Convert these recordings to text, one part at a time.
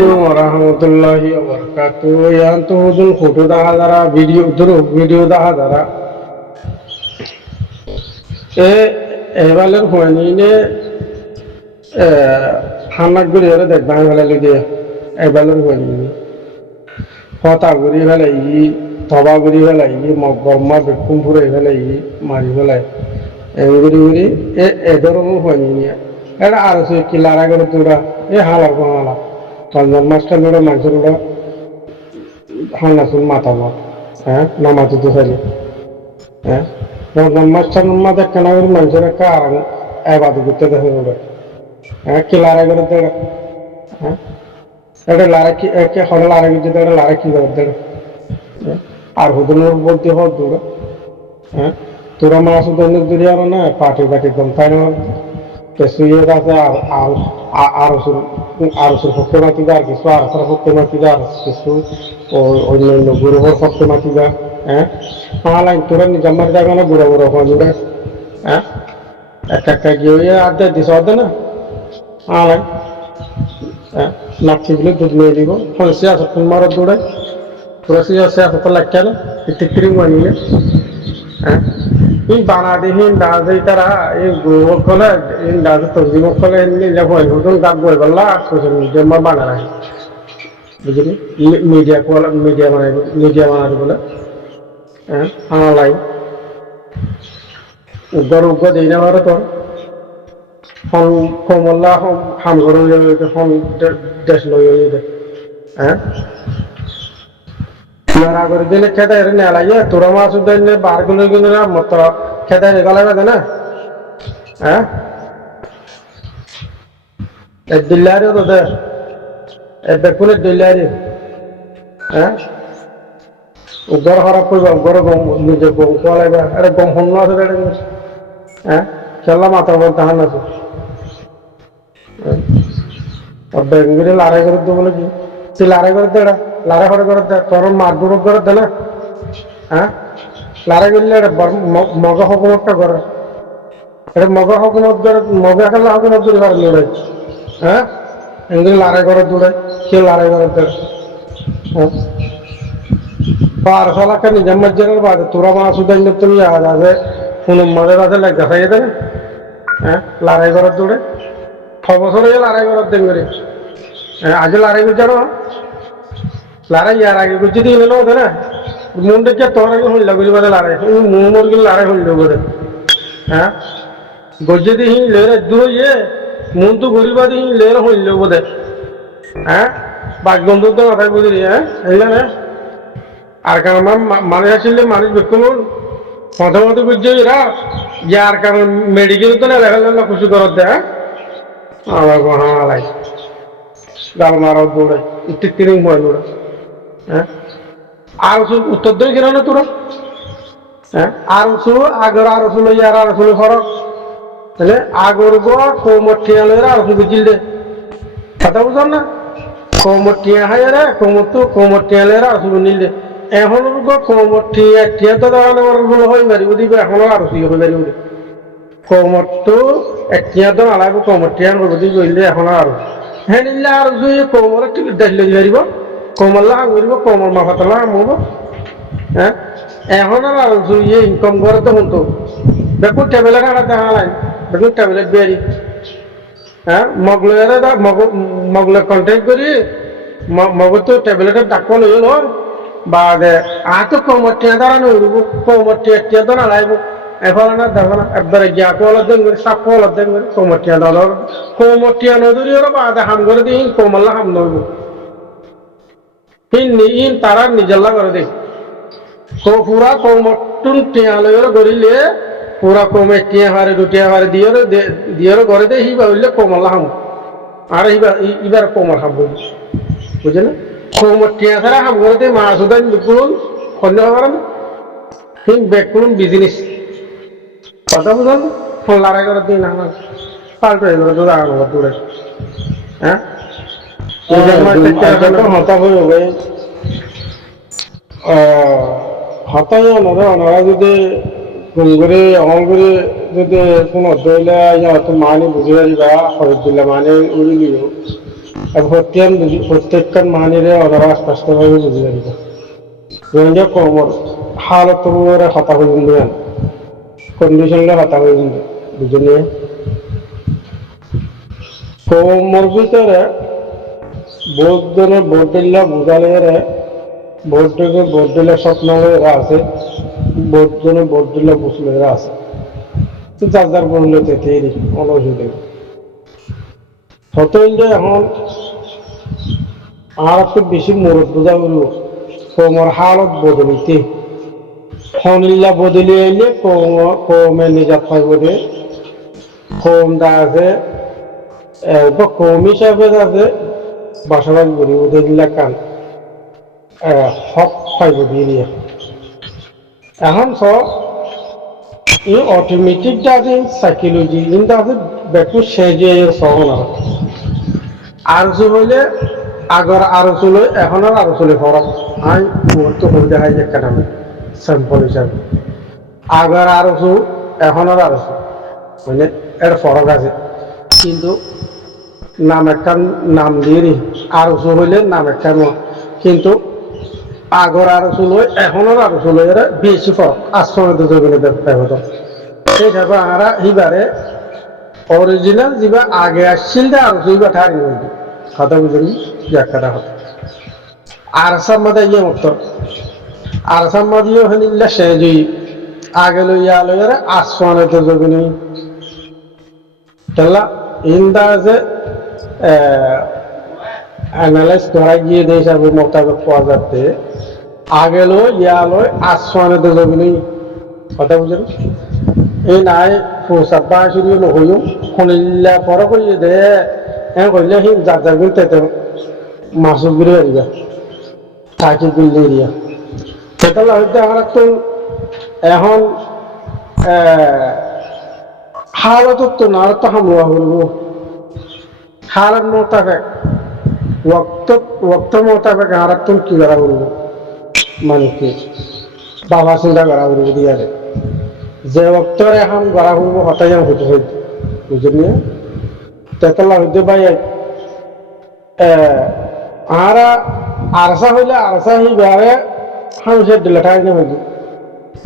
আলাইকুম ওরহমতুল্লাহি ওয়াবারাকাতুহু ইয়ান তো হুজুর ফটো দেখা যারা ভিডিও দেখা যারা এ এবালের হয়নি নে হান্নাক গুড়ি হলে দেখবা ফেলে লিগে এবালের হয়নি হতা গুড়ি ফেলে থবা গুড়ি ফেলে বর্মা বেকুম ফুরে ফেলে মারি ফেলে এগুড়ি গুড়ি এধরনের হয়নি নিয়ে এটা আর কি লারা করে তোরা এ হালার হালা রমজান মাসটা লোড়া মানুষের ওরা হান্নাসুল মাথা মাত হ্যাঁ নামাজ তো খালি হ্যাঁ রমজান মাসটার মাঝে কেন করে মানুষের একটা আরাম এবাদ করতে দেখে ওরা হ্যাঁ কি লারা করে দেড় হ্যাঁ এটা লারা কি একে হলে লারা করতে দেড় লারা কি করে দেড় আর হুদনের বলতে হোক দূরে হ্যাঁ তোরা মাস উদনের দূরে আর না পাটি গম তাই না শুয়ে আছে আরসের পক্ষে মাতিবা আর কিছু আরসের পক্ষে মাতিবা আর কিছু অন্যান্য গুরুহর পক্ষে মাতিবা হ্যাঁ লাইন তোরা নিজামার জায়গা না বুড়ো বুড়ো হজুরে হ্যাঁ একটা গিয়ে আড্ডা দিস অর্ধে না লাইন হ্যাঁ নাচিগুলো দুধ নিয়ে দিব ফলসি আছে তোমার দৌড়ে তোরা সে আছে তো লাগছে না টিকটিরি মানিয়ে হ্যাঁ বানাদিহীন ডাজে তারা এই গুরুসকলে এই ডাজে তর্জিমসকলে নিজে বই হুদুন গাক বই বললা সোশ্যাল মিডিয়া মা বানা রাখে বুঝলি মিডিয়া বানাই বলে হ্যাঁ আনালাই উগ্র দেই না পারে তোর হন কমল্লা হাম করে হন দেশ লই হ্যাঁ মারা করে দিলে খেতে এর নেলাইয়ে তোরা মাছ উদ্যানে বার গুলো কিন্তু না মত খেতে গলা বেঁধে না হ্যাঁ এক দিল্লারি তোদের এক বেকুনের দিল্লারি হ্যাঁ উদ্ধার খারাপ করবে উদ্ধার গম নিজে গম খোয়ালাইবা আরে গম হন্য আছে হ্যাঁ খেলা মাথা বলতে হান আছে বেঙ্গুলি লড়াই করে দেবো বলে কি তুই লড়াই করে দেড়া লড়াই করে দে তোর মারগুলো করে দে না হ্যাঁ লড়াই করলে মগ হকুমতটা করে এটা মগ হকুমত করে মগে খেলা হকুমত করে পারে লড়াই হ্যাঁ এগুলি লড়াই করে দৌড়াই কেউ লড়াই করে দেড় হ্যাঁ পারশালাকে নিজের মজ্জের বাদে তোরা মাছ উদাইন তুমি আছে কোনো মজা আছে লেখা খাইয়ে দেবে হ্যাঁ লড়াই করে দৌড়ে 6 বছর হয়ে লড়াই করার দেন করে আজ লড়াই করছে না লড়াই ইয়ার আগে করছে দিলে না ওদের না মন দেখে তোর আগে হইলা করি বাদে লড়াই মোর গেলে লড়াই হইল করে হ্যাঁ গজ্জে দিয়ে লেরে দূর ইয়ে মন তো গরিবা দিয়ে লের হইল বোধে হ্যাঁ বাঘবন্ধু তো মাথায় বুঝলি হ্যাঁ হইল না আর কারণ মানুষ আসলে মানুষ বেকুন প্রথমত বুঝছে এরা যে আর কারণ মেডিকেল তো না লেখা খুশি করার দেয় আমার হালাই গাল মারা দৌড়ে টিকিরিং হয় দৌড়ে হ্যাঁ আর উত্তর দিয়ে গেল না তোরা হ্যাঁ আর আগর আর লইয়া আর ফরক তাহলে আগর গো কোমঠিয়া লইরা আর বুঝিল দে কথা বুঝল না কোমঠিয়া হাই রে কোমঠিয়া লইরা আর নিল দে এখন গো কোমঠিয়া টিয়া তো দাঁড়ানো হয়ে পারিব দিবে এখন আর হয়ে পারিব কোমরটো এতিয়া তো নালাগব কোমরটিয়ান করবি গইলে এখন আৰু হ্যাঁ নিলে আর যদি কোমর দেখ লই পারিব কোমরলা হাম করিব কোমর মাথাতলা হাম হব হ্যাঁ এখন আর যদি ইনকাম করে তো শুনতো বেকুর ট্যাবলেট আনা দেখা নাই বেকুর ট্যাবলেট বেরি হ্যাঁ মগলে কন্টেক্ট করি মগত তো ট্যাবলেটের ডাক্তার লই হল বা তো কোমরটিয়া দাঁড়ানো হইব কোমরটিয়া তো নালাগব এখন না দেখো না একবারে গিয়া কোয়ালা দেন করে সাপ কোয়ালা দেন করে কোমরটিয়া নদী ওরা বাদে হাম করে দিই কোমল্লা হাম নইব ইন তারা নিজেল্লা করে দেই পুরা কোমরটুন টিয়া লইর গড়িলে পুরা কোমে টিয়া হারে দুটিয়া হারে দিয়ে ঘরে দে হিবা হইলে কোমল্লা হাম আর ইবার কোমর হাম বুঝে না কোমর টিয়া ছাড়া হাম করে দে মাছ উদান বেকুন সন্দেহ করে না বেকুন বিজনেস কথা বুঝল ফোন লড়াই করে দিই না পাল্টে এগুলো তো দাঁড়ানো দূরে হ্যাঁ হতাই ওনারা যদি গুম করে অমল করে যদি কোনো অধ্যয়লে হয়তো মানে বুঝে পারিবা শরীর দিলে মানে উড়ি দিব প্রত্যেকখান মানিরে ওরা আস্তে আস্তে ভাবে বুঝে যাবে যে কমর হালত হতা হয়ে যান কন্ডিশনলে হতা হয়ে যাবে বুঝলি কমর ভিতরে বহুত জনের ভোট দিল্লা বুঝালে ভোট দিলে স্বপ্ন আছে ভোট জনের ভোট দিল্লা বুঝলে আছে তো যার যার বললে তেতেই অনসুবিধা হতই যে এখন আর একটু বেশি মরদ বোঝা করবো কোমর হালত বদলিতে ফনিল্লা বদলি আইলে কমে নিজাত পাইব দে কমটা আছে কম হিসাবে আছে বাসবাস করি ওদের কান হক পাইব দিয়ে এখন সব ই অটোমেটিকটা আছে সাইকোলজি কিন্তু আছে বেকু সেজে সহন আরজু হইলে আগর আরো চলে এখন আর আরো চলে ফরক আমি মুহূর্ত করে দেখাই যে কেন স্যাম্পল হিসাবে আগর আরো চু এখন আর আরো চু মানে এর ফরক আছে কিন্তু নাম একটা নাম দিয়ে আরো চু হইলে নাম একটা কিন্তু আগর আরো চুলো এখন আর আরো চুলো এর বেশি ফরক আশ্রমে দুজনে দেখতে হতো সেই হিসাবে আমরা এইবারে অরিজিনাল যেবা আগে আসছিল আরো চুইবা ঠারি হইবে কথা বুঝলি ব্যাখ্যাটা হতো আরসার মধ্যে ইয়ে মুক্ত আরসার মধ্যে হইলে সে যে আগে লইয়া লইয়ারে আসমানে তো জগিনি তাহলে ইন্দা আছে অ্যানালাইজ করা গিয়ে দেশ আর মোতাবেক পাওয়া যাচ্ছে আগে লই ইয়া লই আসমানে তো জগিনি কথা বুঝলি এই নাই প্রসাদ শুরু নহইও শুনিলা পর করিয়ে দে কইলে সি যার যার কিন্তু মাসুক ঘুরে এরিয়া সাইকেল বিল্ডিং এরিয়া সেটা হইতে আমরা তো এখন হালত তো না তো হামলা করবো হালত মোতাবেক ওক্ত মোতাবেক আর তো কি করা করবো মানে কি বাবা চিন্তা করা করবো দিয়ে যে অক্তরে এখন গড়া করবো হতাই হইতে হইতে বুঝলি তেতলা হইতে পাই আরা আরসা হইলে আরসা হি বেড়ে হাউসের দিলে ঠাই না হইবে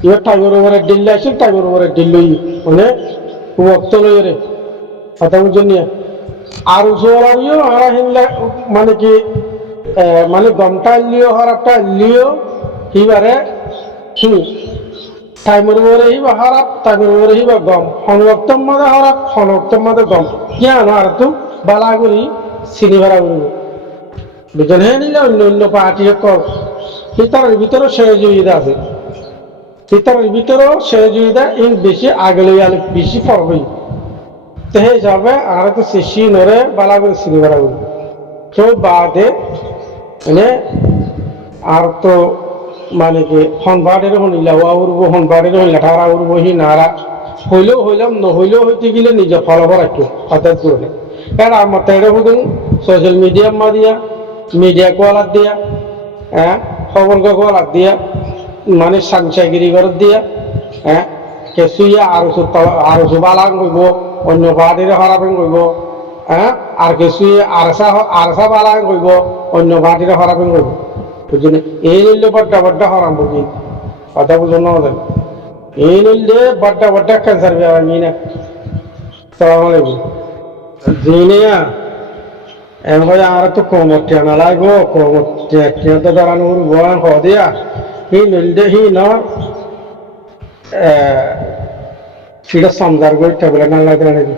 ইয়ে টাইগর ওভারে দিল্লি আসে টাইগর ওভারে দিল্লি মানে ওক্ত লই রে কথা বুঝলি আর উসলারিও আরা হিনলে মানে কি মানে গমটা লিও হরাপটা লিও হিবারে টাইমের উপরে হিবা হারাপ টাইমের উপরে হিবা গম সংরক্ষণ মাঝে হারাপ সংরক্ষণ মাঝে গম জ্ঞান আর তো বালাগুড়ি চিনি ভাড়া করব বুঝলেন হ্যাঁ নিলে অন্য অন্য পার্টি কর সীতারের ভিতরেও সহযোগিতা আছে সীতারের ভিতরেও সহযোগিতা ইন বেশি আগে লইয়া বেশি ফরক হই তো সেই হিসাবে আর তো সৃষ্টি নরে বালাগুড়ি চিনি ভাড়া করব কেউ বাদে মানে আর তো মানে কি হনবাড়ির হনিলা ওয়া উড়ব হনবাড়ির হনিলা ঠারা উড়ব হি নারা হইলেও হইলাম নহইলেও হইতে গেলে নিজে ফলাফল রাখো হঠাৎ করে কারণ আমার তেড়ে বুঝুন সোশ্যাল মিডিয়া কোয়ালার দিয়া হ্যাঁ খবর কোয়ালার দিয়া মানে সাংসাগিরি ঘরত দিয়া হ্যাঁ কেঁচুইয়া আরো বালাং কইব অন্য বাড়ির হরাবেন কইব হ্যাঁ আর কেঁচুইয়ে আরসা বালাং কইব অন্য বাড়ির হরাবেন কইব বুঝলি এই নিলে বড্ডা হরাম বুঝি কথা বুঝো না এই নিলে বড্ডা ক্যান্সার আমি না সালাম আলাইকুম জিনে এমন আর তো কমরটিয়া না লাগবো কমরটিয়া তো দাঁড়ানো বয়ান হ দিয়া হি নিলদে হি ন সেটা সমজার করে টেবলে না লাগে নাকি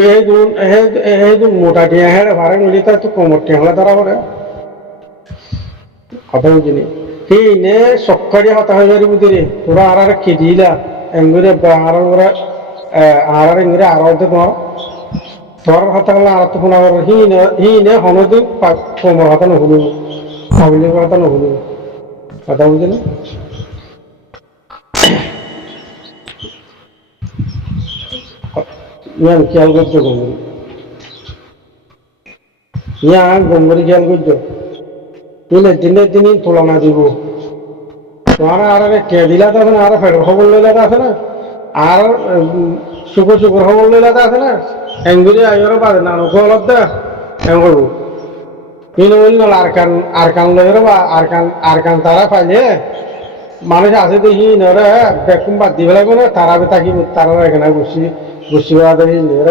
এই মোটা টিয়া হ্যাঁ ভাড়া মিলি তো কমরটিয়া হলে ধরা পড়ে কথা বুঝিনি নে সকাড়ি হতা হয়ে যাবি বুঝি রে তোরা আর কেজিলা এমনি আর এমনি আর তোমার হতা হলে আর তো শোনা হি নে হনদিন কমর হতা নহলিব ফ্যামিলির কথা নহলিব কথা বুঝিনি ইয়ান খেয়াল করছো গম্বরি ইয়া গম্বরি খেয়াল করছো দিনে দিনই তুলনা দিব তোমার আর কেদিলাতে আছে না আর ফেডার খবর লইলাতে আছে না আর শুকুর খবর লইলাতে আছে না এঙ্গুরি আইয়র বাদে নানু কলত দে এঙ্গুর ইনো ইনো আরকান লয়ের বা আরকান তারা পাইলে মানুষ আছে দেখি নরে বেকুম বাদ দিবে লাগবে না তারা থাকি তারা এখানে বসি বাদে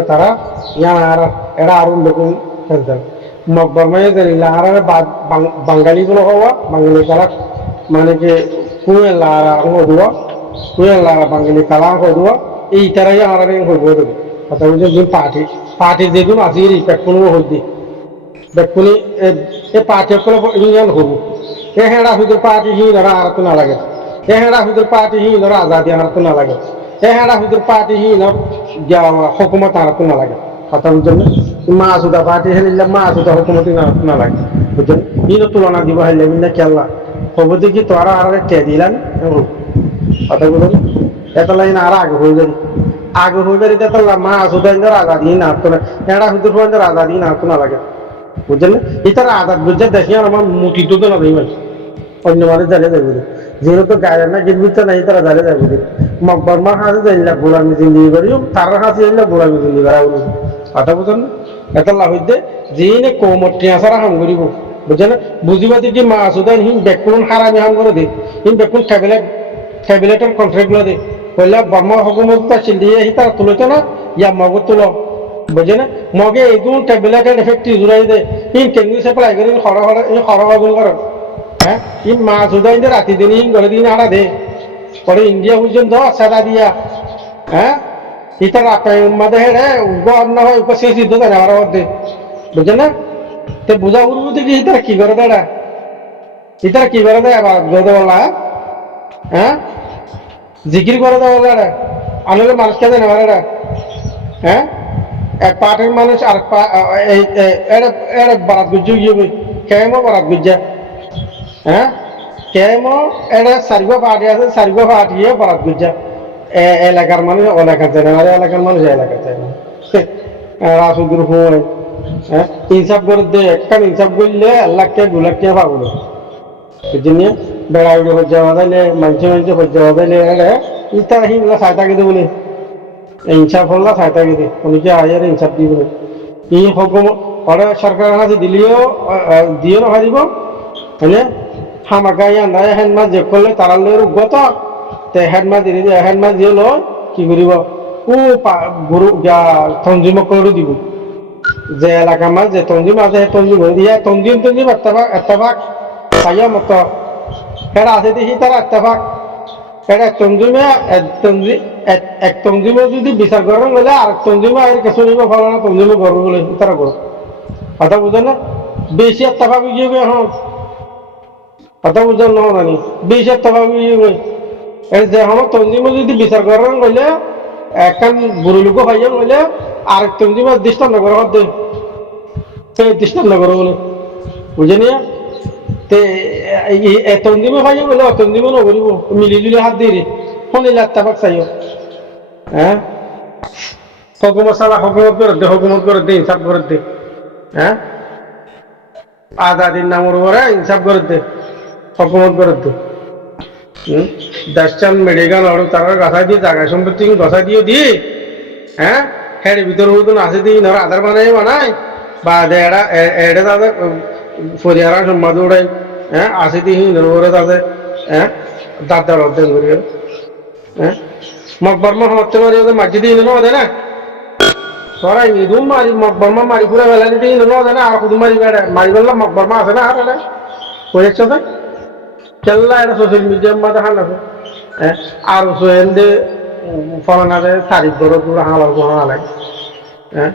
তারা ইয়ার এরা আরুন বেকুম খেলতেন মকবর মাই জানিলা আর বাঙালি গুলো হওয়া বাঙালি তারা মানে যে কুয়েলা হদুয়া কুয়েলা বাঙালি তালা হদুয়া এই তারাই আমার হইব দেবে কথা বলছে যে পার্টি যেদিন আসি পেকুন হইদি বেকুনি এ পার্টি করে ইউনিয়ন হবো এ হেঁড়া হুদের পার্টি হি ধরা আর তো না লাগে এ হেঁড়া হুদের পার্টি হি ধরা আজাদি আর তো না লাগে এ হেঁড়া হুদের পার্টি হি হুকুমত আর তো না লাগে কথা বুঝছেন মা সুদা পার্টি হেলিলে মা সুদা হুকুমত না লাগে বুঝছেন ইনো তুলনা দিব হেলে মিনা কেল্লা খবর দেখি তোরা আর কে দিলাম কথা বলুন এত লাইন আর আগে হয়ে যাবে আগে হয়ে যাবে তেতলা মা সুদা ইন্দর আজাদি না তো হেঁড়া হুদের পর্যন্ত আজাদি না তো না লাগে বুঝলেন ইতার আজাদ বুঝে দেখি আর আমার মুটি তো না দেই অন্য মানুষ জানে যাবে যেহেতু গায়ের না গিরবিতে নাই তারা জানে যাবে মকবর মা হাতে জানলা গোলামি জিন্দি করিও তার হাতে জানলা গোলামি জিন্দি করা বলি কথা বুঝেন না এত লাভ হইতে যিনি কৌমটি আসার হাম করিব বুঝলেন বুঝিবা দেখি মা সুদান হিন বেকুন হারামি হাম করে দে হিন বেকুন ট্যাবলেটের কন্ট্রাক্টগুলো দে কইলা বর্মা হুকুমত চিল্লিয়ে হি তারা তুলতো না ইয়া মগ তুলো বুঝে না মগে এইগুলো ট্যাবলেটের এফেক্ট জুড়াই দে ইন কেন্দ্র সাপ্লাই করি হরগুন করেন হ্যাঁ ই মা সুদাই দে রাতি দিন ইন ঘরে দিন আড়া দে পরে ইন্ডিয়া পর্যন্ত সাদা দিয়া হ্যাঁ ইতার আপে উম্মাদে হেড়ে গর না হয় উপস্থিত সিদ্ধ করে আমার মধ্যে বুঝে না তে বুঝা উড়বু দেখি ইতারা কি করে দেয় ইতারা কি করে দেয় আবার গদে বলা হ্যাঁ জিকির করে দেয় বলা আনলে মানুষকে দেয় না হ্যাঁ এক পার্টির মানুষ আর বারাত গুজ্জু গিয়ে কেমো বারাত গুজ্জা হ্যাঁ কেমো এটা সারিগো পার্টি আছে সারিগো পার্টি বারাত গুজ্জা এলাকার মানুষ এলাকার চাই না এলাকার মানুষ এলাকার চাই না রাসুদুর হয় হ্যাঁ ইনসাফ করে দে একটা ইনসাফ করলে 1 লাখ টাকা 2 লাখ টাকা পাবো না বুঝলি বেড়া উড়ে হজ্জা বাদাইলে মানুষ হজ্জা বাদাইলে ইতা হিমলা সাইতা কেটে বলে ইনসাফ হল্লা সাইতা কেটে অনেকে আয়ের ইনসাফ দিব ই হুকুম ওরা সরকারের কাছে দিলেও দিও না দিব হলে হামাকাই আন্দাজ হেনমা যে করলে তারা লোক গত তে হেনমা দিয়ে হেনমা দিয়ে লয় কি করিব ও গুরু তঞ্জিম করে দিব যে এলাকা মাঝ যে তঞ্জিম আছে তঞ্জিম দিয়ে তঞ্জিম এত্তাফাক পাইয়া মতো এরা আছে দেখি তারা এত্তাফাক এটা এক তঞ্জিমে যদি বিচার করেন বলে আর তঞ্জিমে আর কিছু নিবে ভালো না তঞ্জিমে করবো বলে তারা করো কথা বুঝেন না বেশি এত্তাফাক গিয়ে এখন কথা বুঝেন না জানি বেশি এত্তাফাক গিয়ে যে আমার তঞ্জিমে যদি বিচার করেন বলে একখান বুড়ো লোক পাইয়া বলে আর তঞ্জিমে দৃষ্টান্ত করে দে দৃষ্টান্ত করো বলে বুঝে নিয়ে তঞ্জিমে পাইয়া বলে তঞ্জিমে নকরিব মিলিজুলি হাত দিয়ে শুনিলে এত্তাফাক চাইও হ্যাঁ হুকুমত সালা হুকুমত করে দে ইনসাফ করে দে হ্যাঁ আজাদির নামের উপরে ইনসাফ করে দে হুকুমত করে দে দেশচান মেডিকেল আর তারা গাছা দিয়ে জায়গা সম্পত্তি গাছা দিয়ে দি হ্যাঁ হের ভিতর মতন আছে দিই ধর আধার বানাই বা এরা এড়ে তাদের ফরিয়ারা সম্বাদ উড়াই হ্যাঁ আছে দিই ধরে তাদের হ্যাঁ দাদার অর্ধেক করি হ্যাঁ মকবর্মা হতে পারি ওদের মাঝে দিয়ে নদে না সরাই ইদুম মারি মকবর্মা মারি পুরা বেলা দিয়ে নদে না আর শুধু মারি বেড়ে মারি বললাম মকবর্মা আছে না আর এটা হয়েছে তো কেল্লা এটা সোশ্যাল মিডিয়ার মাঝে হান আছে হ্যাঁ আর সোহেন দে ফলানারে তারিখ ধরো পুরো হালার হালাই হ্যাঁ